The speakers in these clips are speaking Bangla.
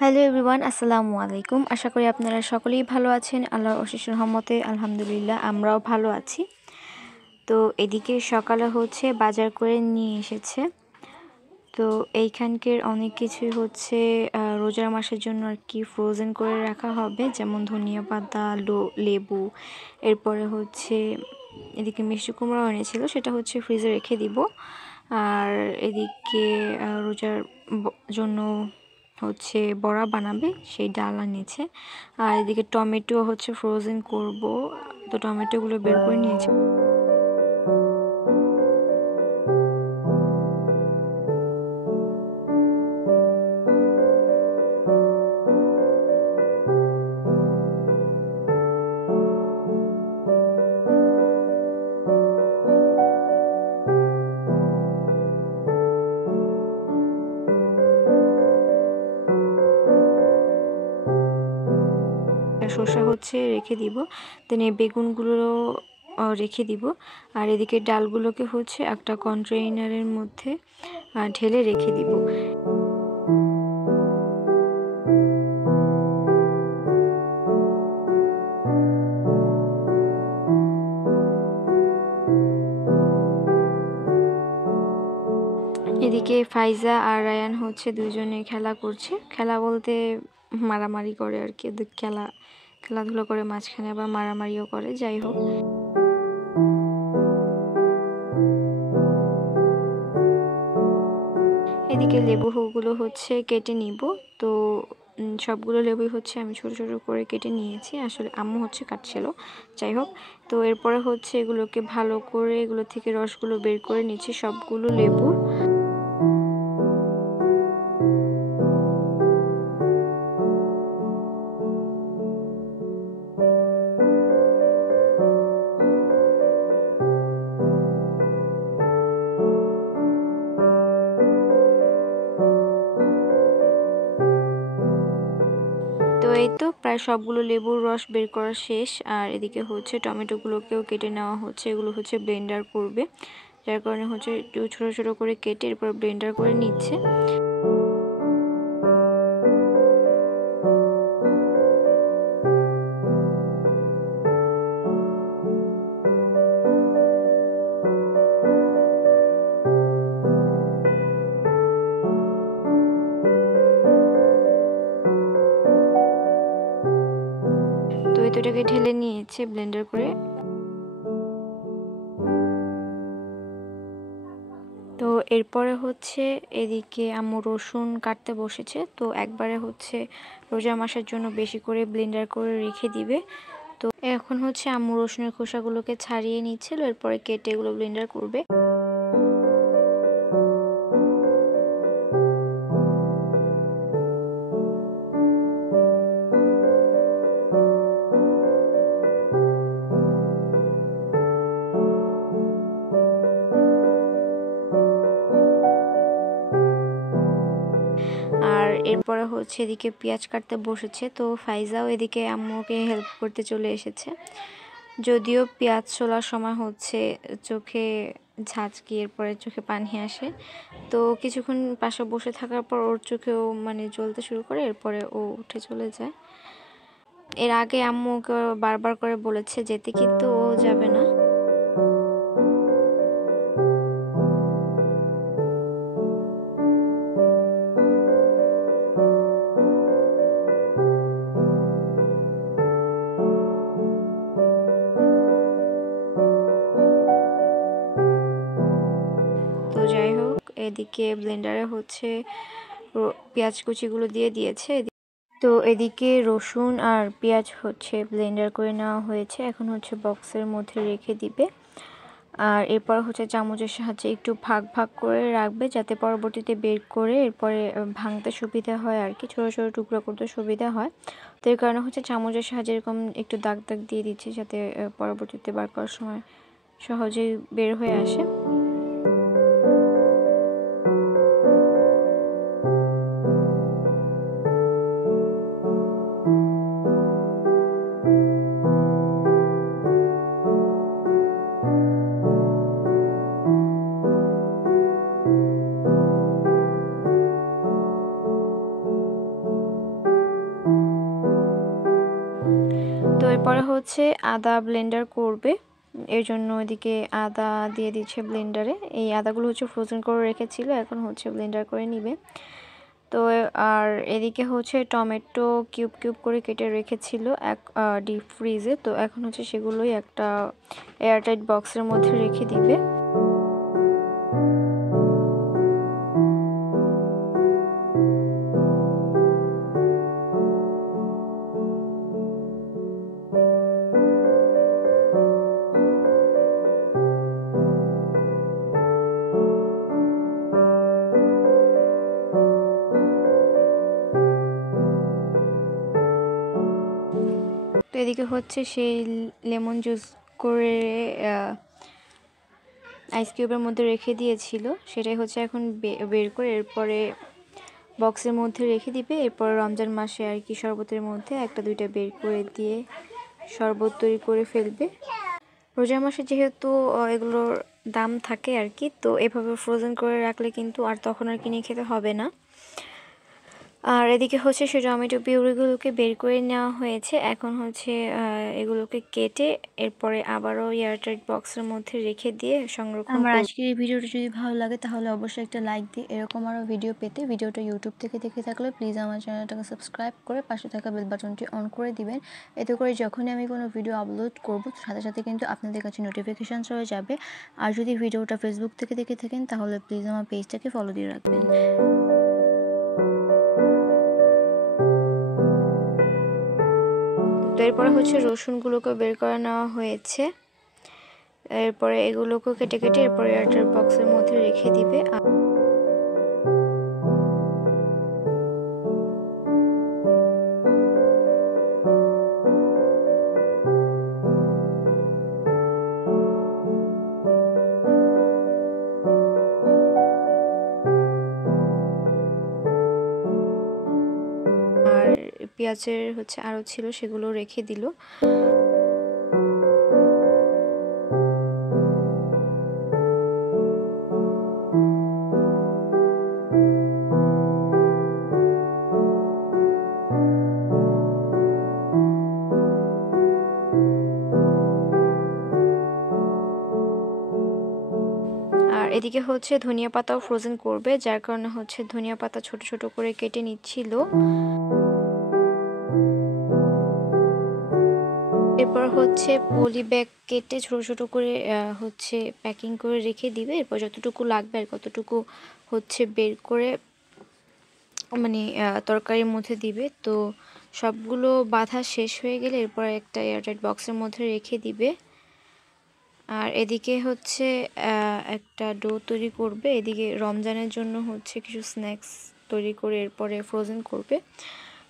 হ্যালো এভরিওয়ান, আসসালামু আলাইকুম। আশা করি আপনারা সকলেই ভালো আছেন। আল্লাহর অশেষ রহমতে আলহামদুলিল্লাহ আমরাও ভালো আছি। তো এদিকে সকালে বাজার করে নিয়ে এসেছে। তো এইখানকার অনেক কিছুই রোজার মাসের জন্য আর কি ফ্রোজেন করে রাখা হবে, যেমন ধনিয়া পাতা, লেবু। এরপরে এদিকে মিষ্টি কুমড়া এনেছিল, সেটা ফ্রিজে রেখে দিব। আর এদিকে রোজার জন্য বড়া বানাবে, সেই ডাল আনিয়েছে। আর এদিকে টমেটো ফ্রোজেন করব, তো টমেটোগুলো বের করে নিয়েছে। শসা রেখে দিব, দেন এই বেগুনগুলো রেখে দিব। আর এদিকে ডালগুলোকে একটা কন্টেইনারের মধ্যে ঢেলে রেখে দিব। এদিকে ফাইজা আর রায়ান দুজনে খেলা করছে। খেলা বলতে মারামারি করে আর কি। খেলাধুলো করে, মাঝখানে আবার মারামারিও করে। যাই হোক, এদিকে লেবুগুলো কেটে নিব। তো সবগুলো লেবুই আমি ছোট ছোট করে কেটে নিয়েছি। আসলে আম্মু কাটছিল। যাই হোক, তো এরপরে এগুলোকে ভালো করে এগুলো থেকে রসগুলো বের করে নিচ্ছি, সবগুলো লেবুর। তো এই তো প্রায় সবগুলো লেবুর রস বের করা শেষ। আর এদিকে টমেটোগুলোকেও কেটে নেওয়া হচ্ছে। এগুলো ব্লেন্ডার করবে, যার কারণে একটু ছোট ছোট করে কেটে এরপর ব্লেন্ডার করে নিচ্ছে। তো এটাকে ঢেলে নিয়েছে ব্লেন্ডার করে। তো এরপরে এদিকে আম্মু রসুন কাটতে বসেছে। তো একবারে রোজা মাসের জন্য বেশি করে ব্লেন্ডার করে রেখে দিবে। তো এখন আম্মু রসুনের খোসাগুলোকে ছাড়িয়ে নিচ্ছিল, এরপরে কেটে এগুলো ব্লেন্ডার করবে। আর এরপরে এদিকে পেঁয়াজ কাটতে বসেছে। তো ফাইজাও এদিকে আম্মুকে হেল্প করতে চলে এসেছে। যদিও পেঁয়াজ ছোলার সময় চোখে ঝাঁঝকি, এরপরে চোখে পানি আসে। তো কিছুক্ষণ পাশে বসে থাকার পর ওর চোখেও জ্বলতে শুরু করে, এরপরে ও উঠে চলে যায়। এর আগে আম্মু ওকে বারবার করে বলেছে যেতে, কিন্তু ও যাবে না। তো যাই হোক, এদিকে ব্লেন্ডারে পেঁয়াজ কুচিগুলো দিয়ে দিয়েছে। তো এদিকে রসুন আর পেঁয়াজ ব্লেন্ডার করে নেওয়া হয়েছে। এখন বক্সের মধ্যে রেখে দিবে। আর এরপর চামচের সাহায্যে একটু ভাগ ভাগ করে রাখবে, যাতে পরবর্তীতে বের করে এরপরে ভাঙতে সুবিধা হয় আর কি, ছোটো ছোটো টুকরো করতে সুবিধা হয়। তো এর কারণে চামচের সাহায্যে এরকম একটু দাগ দাগ দিয়ে দিচ্ছি, যাতে পরবর্তীতে বার করার সময় সহজেই বের হয়ে আসে। তো এরপরে হচ্ছে আদা ব্লেন্ডার করবে, এর জন্য এদিকে আদা দিয়ে দিচ্ছে ব্লেন্ডারে। এই আদাগুলো হচ্ছে ফ্রোজেন করে রেখেছিল, এখন হচ্ছে ব্লেন্ডার করে নিবে। তো আর এদিকে হচ্ছে টমেটো কিউব কিউব করে কেটে রেখেছিল ডিপ ফ্রিজে, তো এখন হচ্ছে সেগুলোই একটা এয়ারটাইট বক্সের মধ্যে রেখে দিবে। তো এদিকে হচ্ছে সেই লেমন জুস করে আইস কিউবের মধ্যে রেখে দিয়েছিল, সেটাই হচ্ছে এখন বের করে এরপরে বক্সের মধ্যে রেখে দিবে। এরপর রমজান মাসে আর কি শরবতের মধ্যে একটা দুইটা বের করে দিয়ে শরবত তৈরি করে ফেলবে। রোজার মাসে যেহেতু এগুলোর দাম থাকে আর কি, তো এভাবে ফ্রোজেন করে রাখলে কিন্তু আর তখন আর কিনে খেতে হবে না। আর এদিকে হচ্ছে সে টমেটো পিউরিগুলোকে বের করে নেওয়া হয়েছে, এখন হচ্ছে এগুলোকে কেটে এরপরে আবারও এয়ারটাইট বক্সের মধ্যে রেখে দিয়ে সংরক্ষণ। আমার আজকের এই ভিডিওটা যদি ভালো লাগে তাহলে অবশ্যই একটা লাইক দিয়ে এরকম আরও ভিডিও পেতে ভিডিওটা ইউটিউব থেকে দেখে থাকলে প্লিজ আমার চ্যানেলটাকে সাবস্ক্রাইব করে পাশে থাকা বেল বাটনটি অন করে দিবেন। এতে করে যখনই আমি কোনো ভিডিও আপলোড করব সাথে সাথে কিন্তু আপনাদের কাছে নোটিফিকেশান চলে যাবে। আর যদি ভিডিওটা ফেসবুক থেকে দেখে থাকেন তাহলে প্লিজ আমার পেজটাকে ফলো দিয়ে রাখবেন। তো এরপরে হচ্ছে রসুনগুলোকে বের করে নেওয়া হয়েছে, এরপরে এগুলোকে কেটে কেটে এরপরে এয়ারটাইট বক্সের মধ্যে রেখে দিবে। আর পেঁয়াজের হচ্ছে আরও ছিল, সেগুলো রেখে দিল। আর এদিকে হচ্ছে ধনিয়া পাতাও ফ্রোজেন করবে, যার কারণে হচ্ছে ধনিয়া পাতা ছোট ছোট করে কেটে নিচ্ছিল। এরপর হচ্ছে পলি ব্যাগ কেটে ছোট ছোট করে হচ্ছে প্যাকিং করে রেখে দিবে। এরপর যতটুকু লাগবে আর কতটুকু হচ্ছে বের করে মানে তরকারির মধ্যে দিবে। তো সবগুলো বাঁধা শেষ হয়ে গেলে এরপর একটা এয়ারটাইট বক্সের মধ্যে রেখে দিবে। আর এদিকে হচ্ছে একটা ডো তৈরি করবে, এদিকে রমজানের জন্য হচ্ছে কিছু স্ন্যাক্স তৈরি করে এরপরে ফ্রোজেন করবে।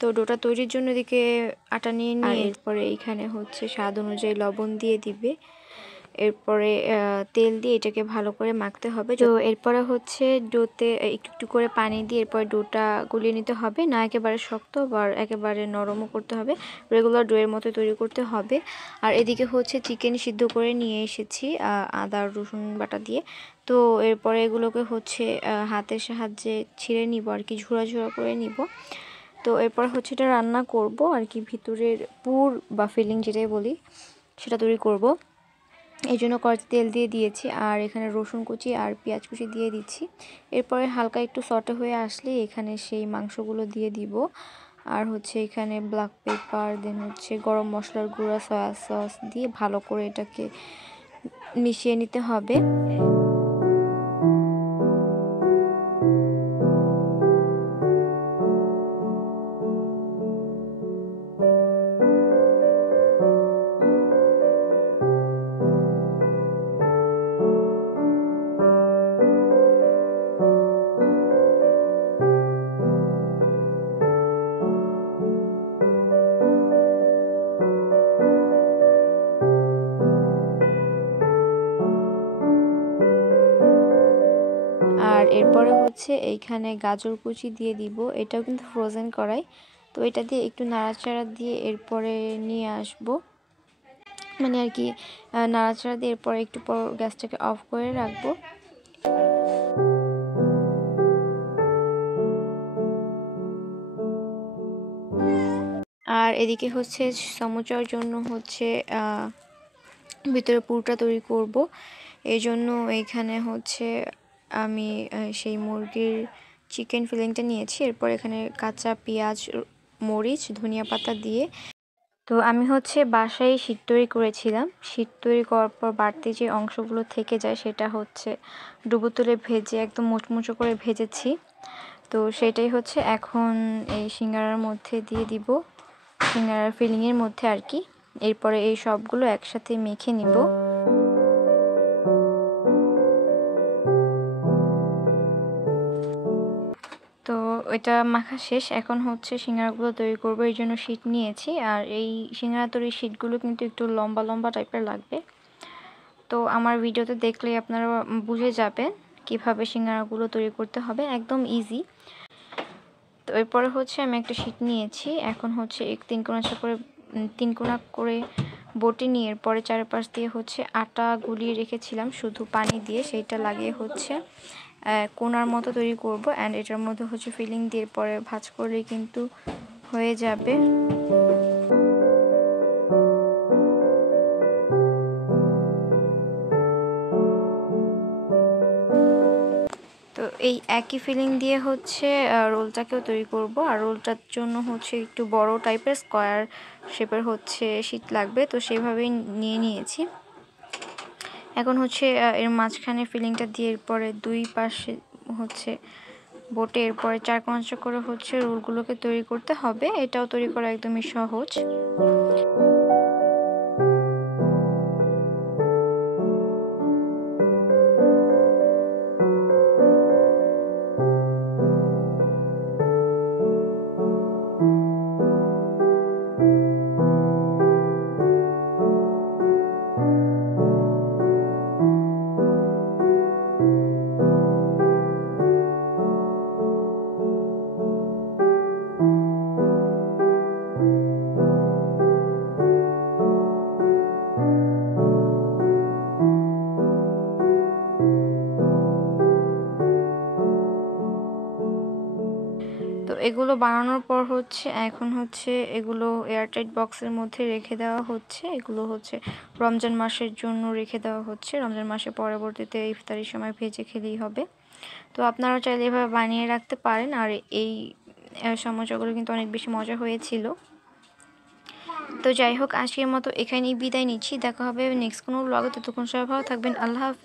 তো ডোটা তৈরির জন্য এদিকে আটা নিয়ে এরপরে এইখানে হচ্ছে স্বাদ অনুযায়ী লবণ দিয়ে দিবে। এরপরে তেল দিয়ে এটাকে ভালো করে মাখতে হবে। তো এরপরে হচ্ছে ডোতে একটু একটু করে পানি দিয়ে এরপরে ডোটা গুলিয়ে নিতে হবে, না একেবারে শক্ত বা একেবারে নরমও করতে হবে, রেগুলার ডোয়ের মতো তৈরি করতে হবে। আর এদিকে হচ্ছে চিকেন সিদ্ধ করে নিয়ে এসেছি আদা রসুন বাটা দিয়ে। তো এরপরে এগুলোকে হচ্ছে হাতের সাহায্যে ছিঁড়ে নিব আর কি, ঝুড়া ঝুড়া করে নিব। তো এরপর হচ্ছে এটা রান্না করব আর কি, ভিতরের পুর বা ফিলিং যেটাই বলি সেটা তৈরি করব। এই জন্য কড়াইতে তেল দিয়ে দিয়েছি আর এখানে রসুন কুচি আর পেঁয়াজ কুচি দিয়ে দিচ্ছি। এরপরে হালকা একটু সটে হয়ে আসলে এখানে সেই মাংসগুলো দিয়ে দিব। আর হচ্ছে এখানে ব্ল্যাক পেপার দেন হচ্ছে গরম মশলার গুঁড়া সয়া সস দিয়ে ভালো করে এটাকে মিশিয়ে নিতে হবে। আর এরপরে হচ্ছে এইখানে গাজর কুচি দিয়ে দিব, এটাও কিন্তু ফ্রোজেন করাই। তো এটা দিয়ে একটু নাড়াচাড়া দিয়ে এরপরে নিয়ে আসব, মানে আর কি নাড়াচাড়া দিয়ে এরপরে একটু পর গ্যাসটাকে অফ করে রাখবো। আর এদিকে হচ্ছে সমুচার জন্য হচ্ছে ভিতরে পুরটা তৈরি করব। এই জন্য এইখানে হচ্ছে আমি সেই মুরগির চিকেন ফিলিংটা নিয়েছি। এরপর এখানে কাঁচা পেঁয়াজ, মরিচ, ধনিয়া পাতা দিয়ে, তো আমি হচ্ছে বাসায় শীত তৈরি করেছিলাম। শীত তৈরি করার পর বাড়তি যে অংশগুলো থেকে যায় সেটা হচ্ছে ডুবো তেলে ভেজে একদম মুচমুচো করে ভেজেছি। তো সেটাই হচ্ছে এখন এই সিঙ্গারার মধ্যে দিয়ে দিব, সিঙ্গারার ফিলিংয়ের মধ্যে আর কি। এরপরে এই সবগুলো একসাথে মেখে নিব। তো এটা মাখা শেষ, এখন হচ্ছে সিঙ্গারাগুলো তৈরি করব। এই জন্য শীট নিয়েছি, আর এই সিঙ্গারা তৈরির শীটগুলো কিন্তু একটু লম্বা লম্বা টাইপের লাগবে। তো আমার ভিডিওতে দেখলেই আপনারা বুঝে যাবেন কিভাবে সিঙ্গারাগুলো তৈরি করতে হবে, একদম ইজি। তো এরপরে হচ্ছে আমি একটা শীট নিয়েছি, এখন হচ্ছে তিন কোনা করে বটি নিয়ে এরপরে চারপাশ দিয়ে হচ্ছে আটা গুলিয়ে রেখেছিলাম শুধু পানি দিয়ে, সেইটা লাগিয়ে হচ্ছে কোনার মতো তৈরি করব। অ্যান্ড এটার মধ্যে হচ্ছে ফিলিং দিয়ে পরে ভাঁজ করলেই কিন্তু হয়ে যাবে। তো এই একই ফিলিং দিয়ে হচ্ছে রোলটাকেও তৈরি করব। আর রোলটার জন্য হচ্ছে একটু বড় টাইপের স্কোয়ার শেপের হচ্ছে শীট লাগবে, তো সেভাবেই নিয়ে নিয়েছি। এখন হচ্ছে এর মাঝখানে ফিলিংটা দিয়ে এরপরে দুই পাশে হচ্ছে বোটে এরপরে 4 কোনা করে হচ্ছে রোলগুলোকে তৈরি করতে হবে। এটাও তৈরি করা একদমই সহজ। তো এগুলো বানানোর পর হচ্ছে এখন হচ্ছে এগুলো এয়ারটাইট বক্সের মধ্যে রেখে দেওয়া হচ্ছে। এগুলো হচ্ছে রমজান মাসের জন্য রেখে দেওয়া হচ্ছে। রমজান মাসে পরবর্তীতে ইফতারির সময় ভেজে খেলেই হবে। তো আপনারা চাইলে এভাবে বানিয়ে রাখতে পারেন। আর এই সমোসাগুলো কিন্তু অনেক বেশি মজা হয়েছিল। তো যাই হোক, আজকের মতো এখানেই বিদায় নিচ্ছি। দেখা হবে নেক্সট কোনো ব্লগে। ততক্ষণ সবাই ভালো থাকবেন। আল্লাহ হাফেজ।